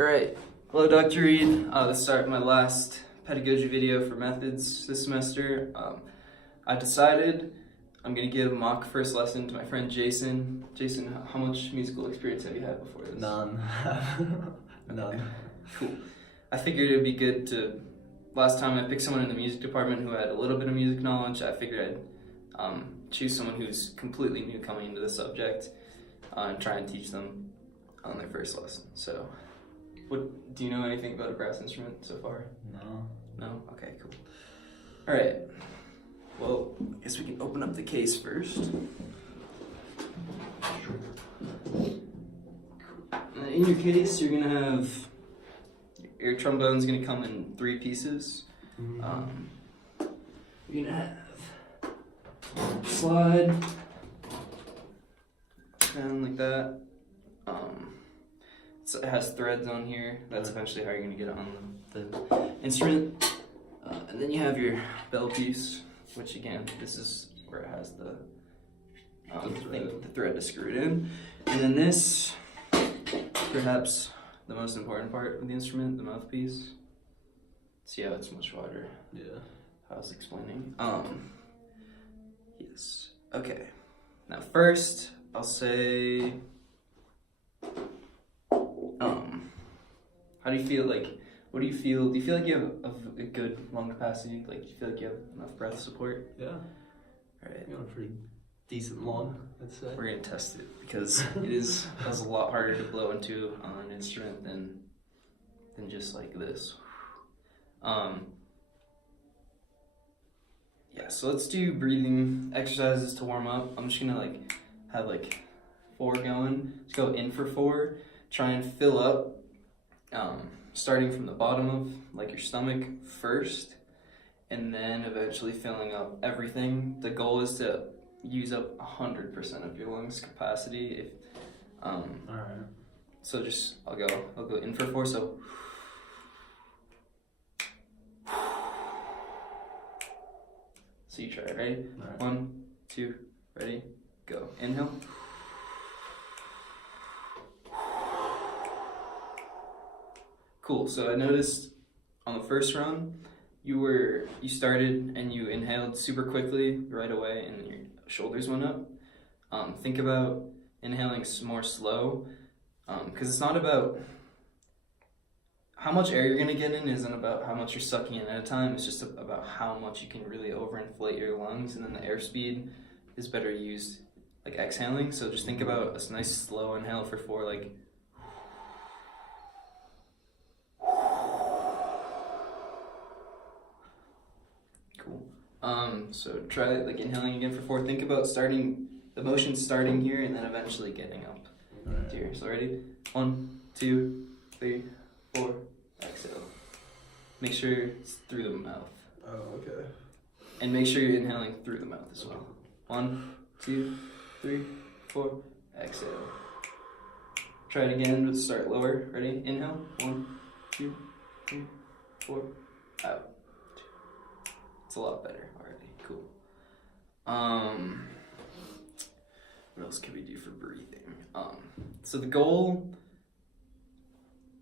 All right, hello Dr. Reed. Let's start my last pedagogy video for methods this semester. I decided I'm gonna give mock first lesson to my friend Jason. Jason, how much musical experience have you had before this? None. None. Cool. I figured it would be good to, last time I picked someone in the music department who had a little bit of music knowledge. I figured I'd choose someone who's completely new coming into the subject and try and teach them on their first lesson. So, do you know anything about a brass instrument so far? No. No? Okay, cool. All right. Well, I guess we can open up the case first. In your case, you're gonna have your trombone's gonna come in 3 pieces. You're gonna have slide down like that. So it has threads on here. That's eventually how you're gonna get it on the instrument. And then you have your bell piece, which again, this is where it has the thread to screw it in. And then this, perhaps the most important part of the instrument, the mouthpiece. See how it's much wider? Yeah. I was explaining. Yes. Okay. Now first, I'll say, how do you feel? Like, what do you feel? Do you feel like you have a good lung capacity? Like, do you feel like you have enough breath support? Yeah. All right. You got a pretty decent lung, I'd say. We're gonna test it because it's a lot harder to blow into on an instrument than just like this. Yeah, so let's do breathing exercises to warm up. I'm just gonna have 4 going. Just go in for 4. Try and fill up, starting from the bottom of your stomach first, and then eventually filling up everything. The goal is to use up 100% of your lungs capacity. All right. So I'll go in for 4. So. So you try it, ready? Right. 1, 2, ready, go. Inhale. Cool, so I noticed on the first run, you started and you inhaled super quickly right away and your shoulders went up. Think about inhaling more slow, because it's not about how much air you're gonna get in isn't about how much you're sucking in at a time. It's just about how much you can really overinflate your lungs, and then the airspeed is better used like exhaling. So just think about a nice slow inhale for 4, like. Cool. So try inhaling again for 4. Think about the motion starting here and then eventually getting up to here. So ready? 1, 2, 3, 4. Exhale. Make sure it's through the mouth. Oh, okay. And make sure you're inhaling through the mouth as well. 1, 2, 3, 4. Exhale. Try it again, but start lower. Ready? Inhale. 1, 2, 3, 4. Out. It's a lot better already. Cool. What else can we do for breathing? So the goal,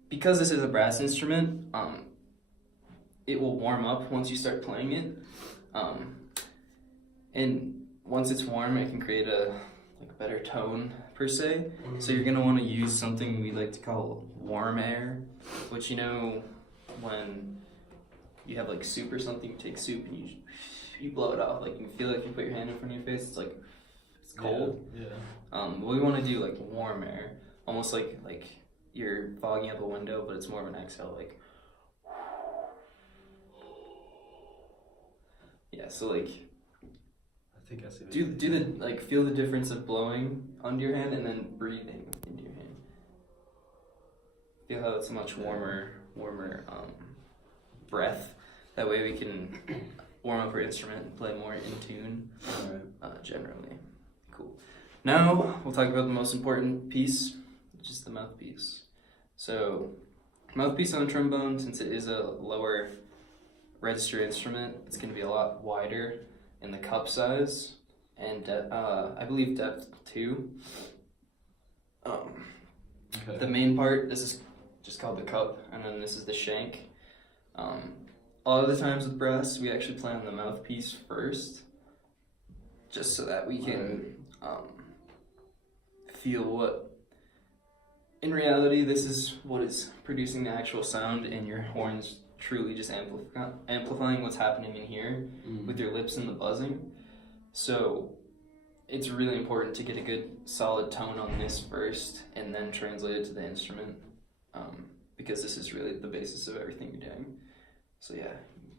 because this is a brass instrument, it will warm up once you start playing it. And once it's warm, it can create a better tone per se. So you're gonna want to use something we like to call warm air, which when you have soup or something, you take soup and you blow it off. You can feel you put your hand in front of your face. It's cold. Yeah. We want to do warm air, almost like you're fogging up a window, but it's more of an exhale. Yeah. So I think I see. feel the difference of blowing onto your hand and then breathing into your hand. Feel how it's a much warmer breath. That way we can warm up our instrument and play more in tune. Generally. Cool. Now we'll talk about the most important piece, which is the mouthpiece. So mouthpiece on a trombone, since it is a lower register instrument, it's going to be a lot wider in the cup size and I believe depth too. Okay. The main part, this is just called the cup, and then this is the shank. A lot of the times with brass, we actually play on the mouthpiece first, just so that we can feel what, in reality, this is what is producing the actual sound, and your horns truly just amplifying what's happening in here with your lips and the buzzing. So it's really important to get a good solid tone on this first and then translate it to the instrument, because this is really the basis of everything you're doing. So yeah,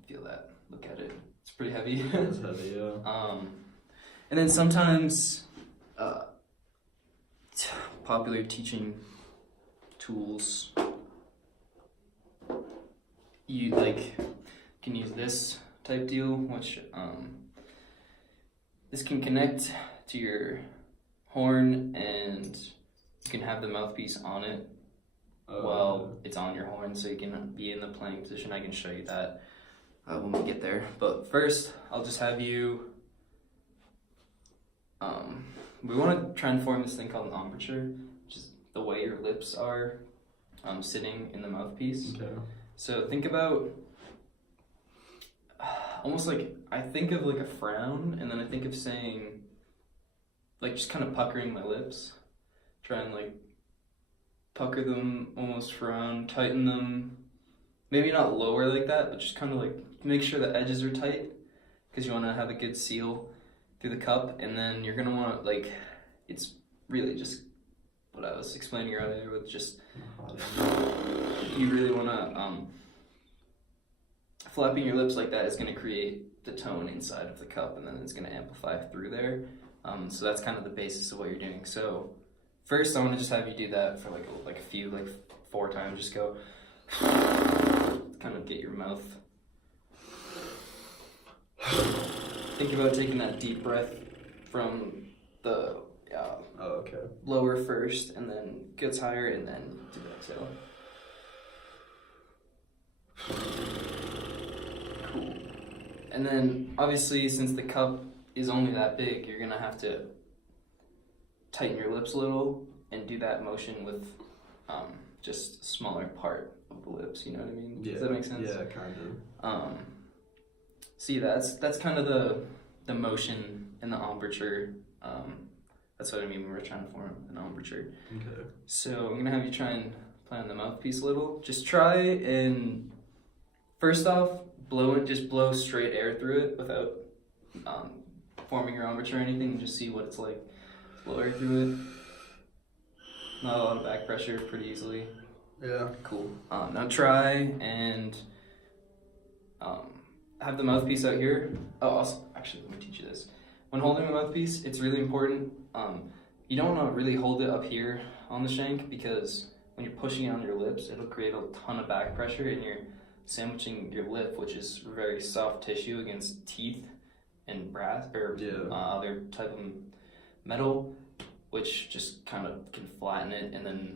feel that, look at it, it's pretty heavy. It's heavy, yeah. And then sometimes popular teaching tools, you can use this type deal, which this can connect to your horn, and you can have the mouthpiece on it while it's on your horn, so you can be in the playing position. I can show you that when we get there. But first, I'll just have you. We want to try and form this thing called an embouchure, which is the way your lips are sitting in the mouthpiece. Okay. So think about almost like, I think of like a frown, and then I think of saying, like, just kind of puckering my lips. Try and like pucker them, almost frown, tighten them. Maybe not lower like that, but just kind of like make sure the edges are tight, because you want to have a good seal through the cup. And then you're gonna want to, like, it's really just what I was explaining earlier with just, you really want to, flapping your lips like that is going to create the tone inside of the cup, and then it's going to amplify through there. So that's kind of the basis of what you're doing. So first, I want to just have you do that for like a few, like 4 times. Just go, kind of get your mouth. Think about taking that deep breath from the lower first, and then gets higher, and then do the exhale. Cool. And then obviously, since the cup is only that big, you're gonna have to tighten your lips a little and do that motion with just a smaller part of the lips. You know what I mean? Yeah. Does that make sense? Yeah, kind of. See, that's kind of the motion and the embouchure. That's what I mean when we're trying to form an embouchure. Okay. So I'm gonna have you try and play on the mouthpiece a little. Just try and first off, just blow straight air through it without forming your embouchure or anything, and just see what it's like. Blow air through it. Not a lot of back pressure, pretty easily. Yeah. Cool. Now try and have the mouthpiece out here. Oh, also, actually, let me teach you this. When holding the mouthpiece, it's really important. You don't want to really hold it up here on the shank, because when you're pushing it on your lips, it'll create a ton of back pressure, and you're sandwiching your lip, which is very soft tissue, against teeth and brass or other type of metal, which just kind of can flatten it, and then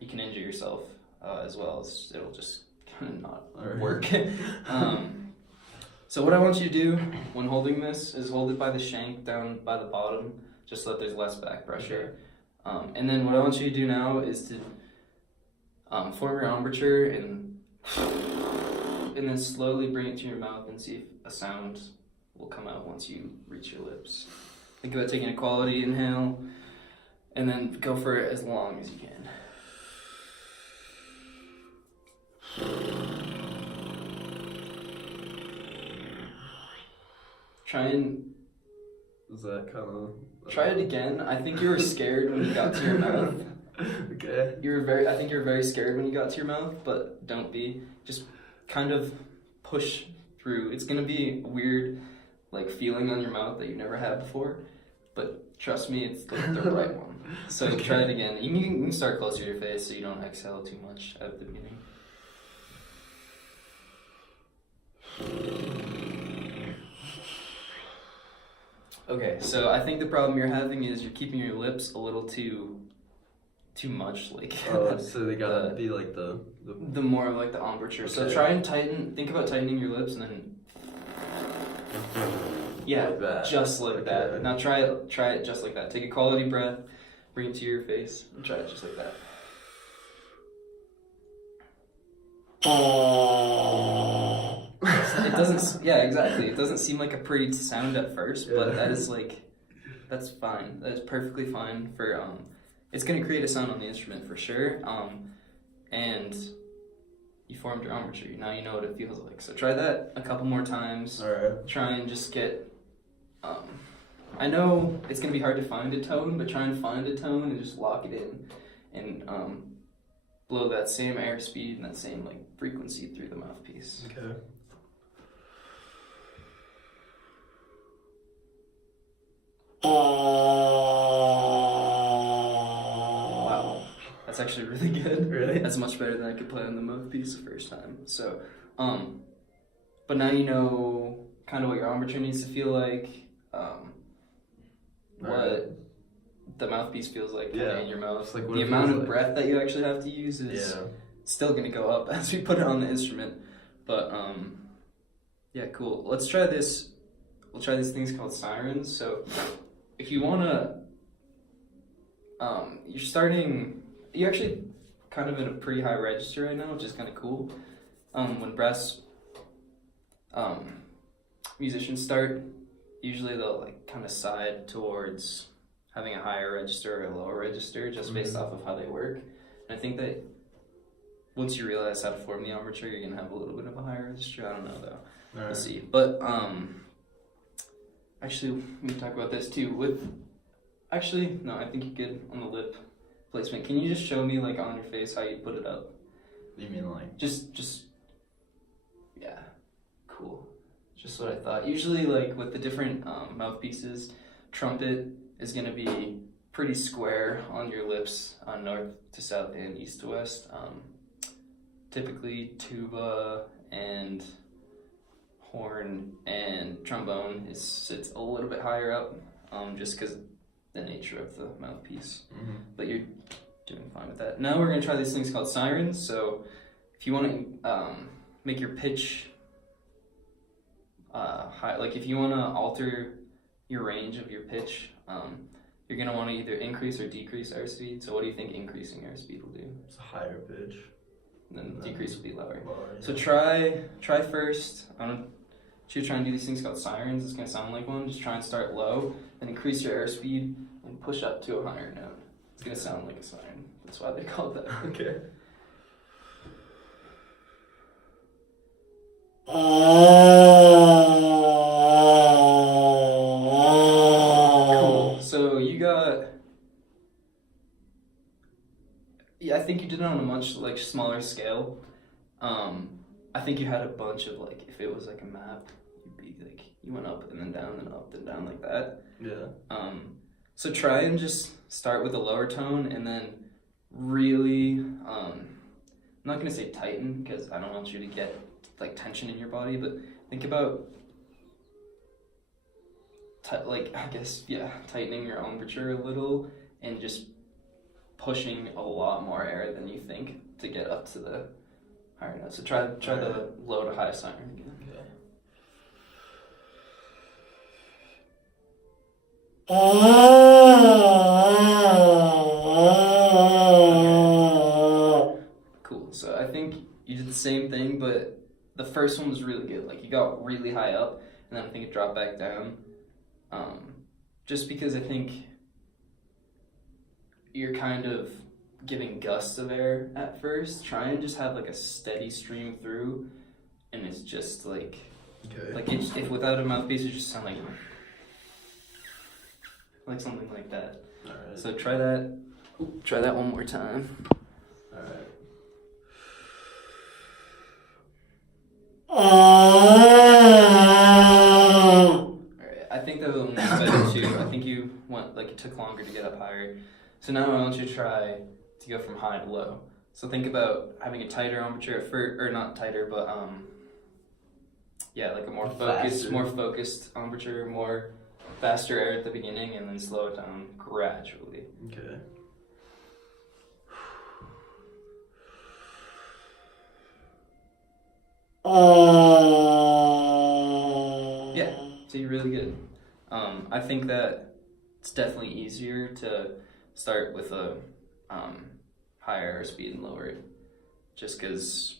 you can injure yourself as well. It'll just kind of not work. So what I want you to do when holding this is hold it by the shank down by the bottom, just so that there's less back pressure. And then what I want you to do now is to form your embouchure, and then slowly bring it to your mouth and see if a sound will come out once you reach your lips. Think about taking a quality inhale, and then go for it as long as you can. Try and... Is that kind of... Try it again. I think you were scared when you got to your mouth. Okay. I think you were very scared when you got to your mouth, but don't be. Just kind of push through. It's gonna be a weird, like, feeling on your mouth that you've never had before, but trust me, it's the right one. So Okay. Try it again. You can start closer to your face so you don't exhale too much at the beginning. Okay, so I think the problem you're having is you're keeping your lips a little too much, like. So they gotta be like the more of like the embouchure. Okay. So try and think about tightening your lips, and then like that. just like Okay. that. Now try it just like that. Take a quality breath, bring it to your face, and try it just like that. It doesn't. Yeah, exactly. It doesn't seem like a pretty sound at first, but Yeah. that is like, that's fine. That is perfectly fine for It's gonna create a sound on the instrument for sure. And you formed your embouchure. Now you know what it feels like. So try that a couple more times. All right. Try and just get. I know it's gonna be hard to find a tone, but try and find a tone and just lock it in, and blow that same airspeed and that same like frequency through the mouthpiece. Okay. Wow, that's actually really good. Really? That's much better than I could play on the mouthpiece the first time. So, but now you know kind of what your embouchure needs to feel like, what the mouthpiece feels like kinda in your mouth. It's like what the it amount feels of like. breath that you actually have to use is still gonna go up as we put it on the instrument. But yeah, cool. Let's try this. We'll try these things called sirens. So if you wanna, you're actually kind of in a pretty high register right now, which is kind of cool. When brass musicians start, usually they'll like kind of side towards having a higher register or a lower register just based off of how they work. And I think that once you realize how to form the embouchure, you're gonna have a little bit of a higher register. I don't know though. We'll see. But actually, we can talk about this too. Actually, no, I think you're good on the lip placement. Can you just show me like on your face how you put it up? You mean like? Just, yeah, cool. Just what I thought. Usually, like with the different mouthpieces, trumpet is gonna be pretty square on your lips, north to south and east to west. Typically, tuba and horn and trombone sits a little bit higher up, just because the nature of the mouthpiece. But you're doing fine with that. Now we're gonna try these things called sirens. So if you want to make your pitch high, like if you want to alter your range of your pitch, you're gonna want to either increase or decrease airspeed. So what do you think increasing airspeed will do? It's a higher pitch. And then decrease will be lower. Yeah. So try first. I don't. You try and do these things called sirens. It's gonna sound like one. Just try and start low, then increase your airspeed and push up to a higher note. It's gonna sound like a siren. That's why they call it that. Okay. Cool. So you got. Yeah, I think you did it on a much like smaller scale. I think you had a bunch of like, if it was like a map, you'd be like, you went up and then down and up and down like that. Yeah. So try and just start with a lower tone and then really, I'm not gonna say tighten because I don't want you to get like tension in your body, but think about tightening your embouchure a little and just pushing a lot more air than you think to get up to the higher note. So try the low to high siren again. Cool. So I think you did the same thing, but the first one was really good. Like you got really high up, and then I think it dropped back down. Just because I think you're kind of giving gusts of air at first. Try and just have like a steady stream through, and it's just like, if without a mouthpiece, it just sound like something like that. All right. So try that. Try that one more time. All right. Alright, I think that one was better too. I think you went, like, it took longer to get up higher. So now I want you to try to go from high to low. So think about having a tighter embouchure at first, or not tighter, but like a more focused embouchure, more faster air at the beginning, and then slow it down gradually. Okay. Yeah, so you're really good. I think that it's definitely easier to start with a higher airspeed and lower it, just because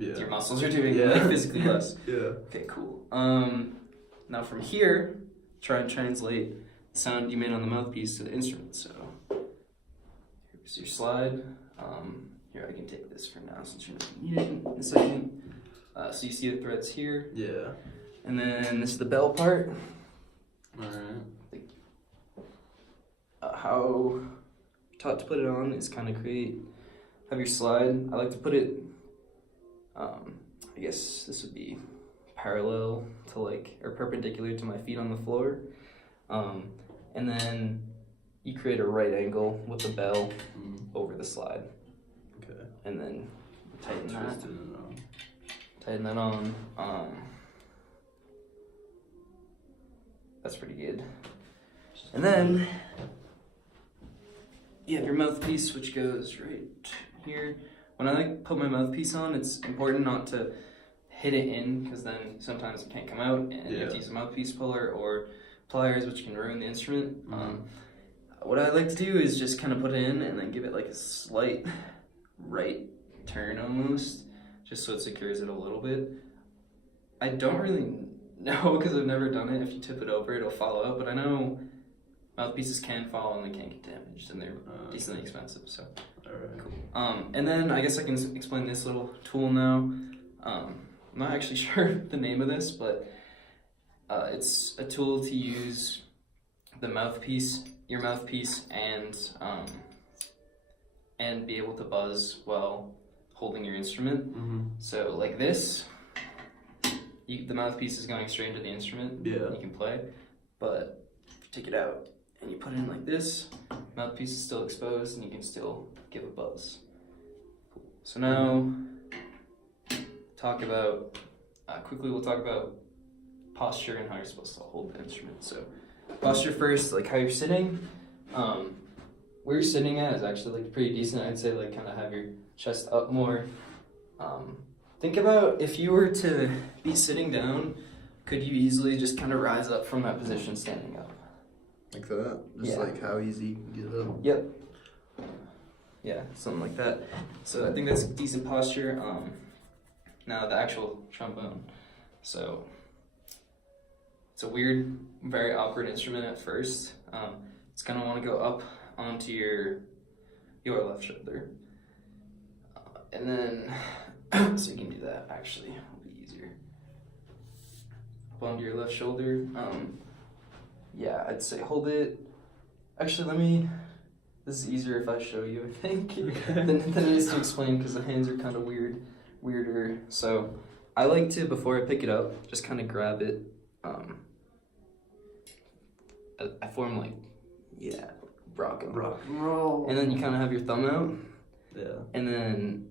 Yeah. Your muscles are doing Yeah. like, physically less. Yeah. Okay, cool. Now from here, try and translate the sound you made on the mouthpiece to the instrument. So here's your slide. Here, I can take this for now since you're not needing it in a second. So you see the threads here, Yeah. and then this is the bell part. Alright. How taught to put it on is kind of have your slide. I like to put it, I guess this would be parallel to or perpendicular to my feet on the floor. And then you create a right angle with the bell over the slide. Okay. And then tighten Twisted Tighten that on. That's pretty good. And then you have your mouthpiece, which goes right here. When I put my mouthpiece on, it's important not to hit it in, because then sometimes it can't come out, and you have to use a mouthpiece puller or pliers, which can ruin the instrument. What I like to do is just kind of put it in and then give it like a slight right turn almost, just so it secures it a little bit. I don't really know because I've never done it. If you tip it over, it'll fall out, but I know mouthpieces can fall and they can't get damaged, and they're decently expensive. So, Alright. And then I guess I can explain this little tool now. I'm not actually sure the name of this, but it's a tool to use the mouthpiece, your mouthpiece, and be able to buzz while holding your instrument. So like this, the mouthpiece is going straight into the instrument. Yeah. You can play, but if you take it out and you put it in like this, mouthpiece is still exposed and you can still give a buzz. So now, quickly we'll talk about posture and how you're supposed to hold the instrument. So posture first, like how you're sitting. Where you're sitting at is actually like pretty decent. I'd say like kind of have your chest up more. Think about if you were to be sitting down, could you easily just kind of rise up from that position standing up? Like that? Just like how easy you can get up? Yep. Yeah, something like that. So I think that's decent posture. Now the actual trombone. So it's a weird, very awkward instrument at first. It's gonna want to go up onto your left shoulder, and then so you can do that. Actually, it'll be easier. Up onto your left shoulder. Yeah, I'd say hold it. Actually, this is easier if I show you, I think, than it is to explain, because the hands are kind of weirder. So I like to, before I pick it up, just kind of grab it. I form rock and roll. And then you kind of have your thumb out. Yeah. And then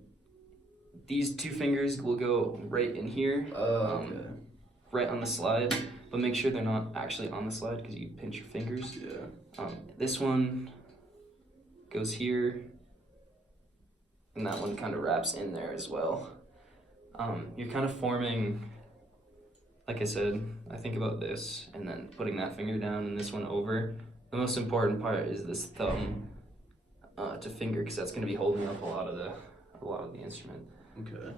these two fingers will go right in here. Okay. Right on the slide, but make sure they're not actually on the slide because you pinch your fingers. Yeah. This one goes here, and that one kind of wraps in there as well. You're kind of forming, like I said, I think about this, and then putting that finger down and this one over. The most important part is this thumb to finger, because that's going to be holding up a lot of the instrument. Okay.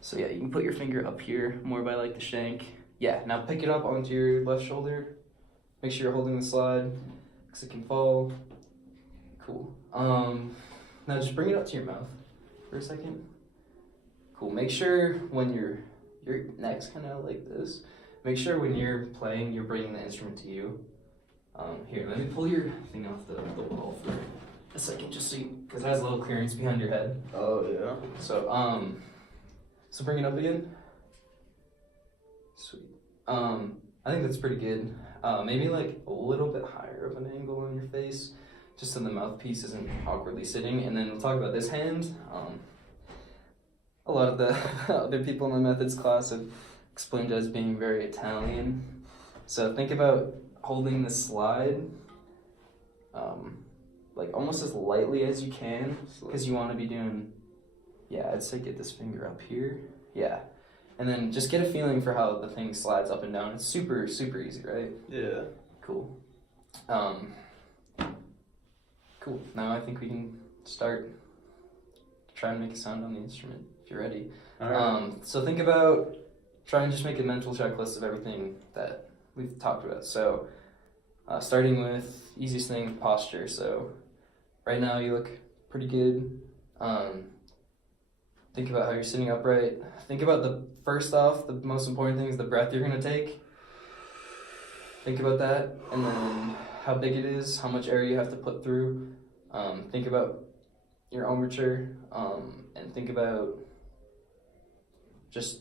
So yeah, you can put your finger up here, more by like the shank. Yeah, now pick it up onto your left shoulder. Make sure you're holding the slide, because it can fall. Cool. Now just bring it up to your mouth for a second. Cool. Make sure when your neck's kind of like this, make sure when you're playing, you're bringing the instrument to you. Here, let me pull your thing off the wall for a second, just so because it has a little clearance behind your head. Oh, yeah. So bring it up again. Sweet. I think that's pretty good. Maybe like a little bit higher of an angle on your face, just so the mouthpiece isn't awkwardly sitting. And then we'll talk about this hand. A lot of the other people in my methods class have explained it as being very Italian. So think about holding the slide like almost as lightly as you can, because you want to be doing, I'd say get this finger up here. Yeah. And then just get a feeling for how the thing slides up and down. It's super, super easy, right? Yeah. Cool. Cool. Now I think we can start try and make a sound on the instrument if you're ready. All right. So think about, try and just make a mental checklist of everything that we've talked about. So starting with easiest thing, posture. So right now you look pretty good. Think about how you're sitting upright. Think about the most important thing is the breath you're gonna take. Think about that, and then how big it is, how much air you have to put through. Think about your embouchure, and think about just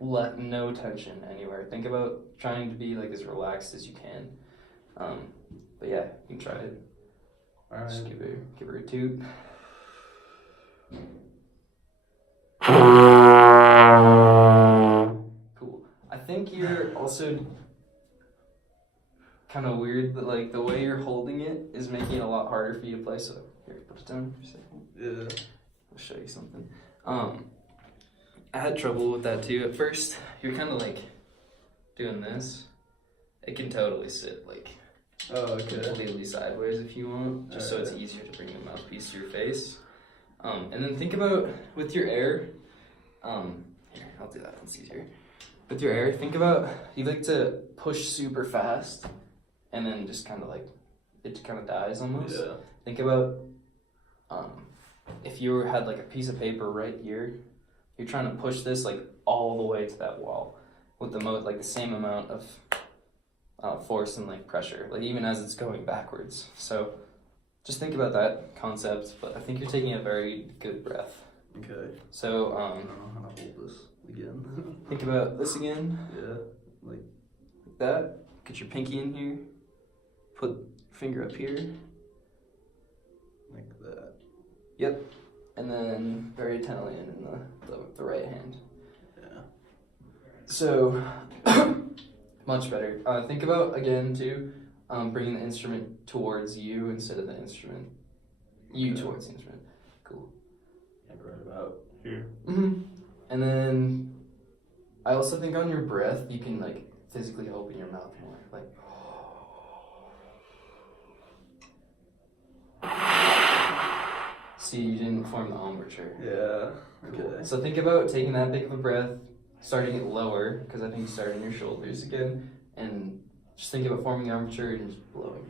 no tension anywhere. Think about trying to be like as relaxed as you can. But yeah, you can try it. All right. Just give her a toot. Cool. I think you're also kind of weird that like the way you're holding it is making it a lot harder for you to play. So here, put it down for a second. Yeah. I'll show you something. I had trouble with that too at first. You're kind of like doing this. It can totally sit like completely sideways if you want, just so it's easier to bring the mouthpiece to your face. And then think about with your air. Here, I'll do that. It's easier. With your air, think about you like to push super fast, and then just kind of like it kind of dies almost. Yeah. Think about if you had like a piece of paper right here, you're trying to push this like all the way to that wall with the same amount of force and like pressure, like even as it's going backwards. So just think about that concept, but I think you're taking a very good breath. Okay. So I don't know how to hold this again. think about this again. Yeah. Like that. Get your pinky in here. Put your finger up here. like that. Yep. And then very Italian in the right hand. Yeah. So much better. Think about again too, bringing the instrument towards you instead of the instrument. You towards the instrument. Cool. Like right about here. Mm-hmm. And then I also think on your breath you can like physically open your mouth more, like. See, you didn't form the embouchure. Yeah. Okay. Cool. So think about taking that big of a breath, starting it lower, because I think you start in your shoulders again, and just think about forming the embouchure and just blowing.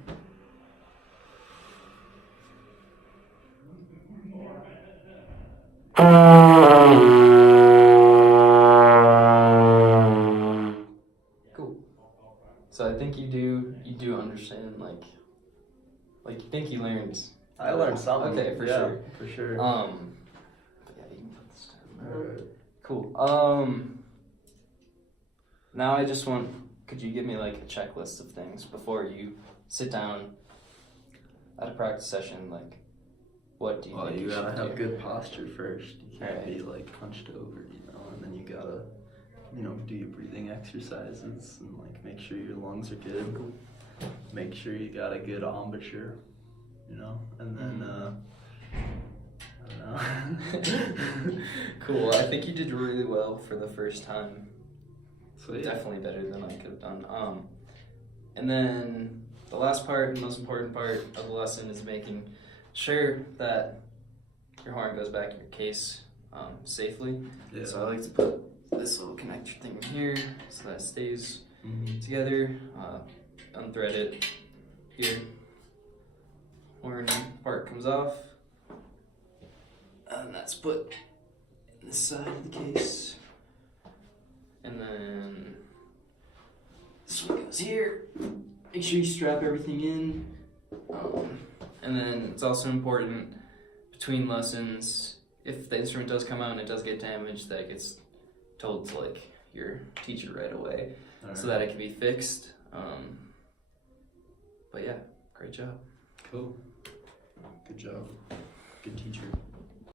Cool. So I think you do understand, like you think you learned. I learned something. Okay, for sure. For sure. But yeah, you can put this down. Alright. Cool. Now I just want, could you give me like a checklist of things before you sit down at a practice session? Like, what do you think You you gotta should have do? good posture first. You can't Alright. be like hunched over, and then you gotta, do your breathing exercises and like make sure your lungs are good. Make sure you got a good embouchure, and then I don't know. Cool. I think you did really well for the first time. Sweet. Definitely better than I could have done. And then the last part, the most important part of the lesson is making sure that your horn goes back in your case safely. Yeah. So I like to put this little connector thing here so that it stays together. Unthread it here. Horn part comes off. And that's put in this side of the case. And then this one goes here. Make sure you strap everything in. And then it's also important between lessons, if the instrument does come out and it does get damaged, that it gets told to like your teacher right away, so that it can be fixed. But yeah, great job. Cool. Good job. Good teacher.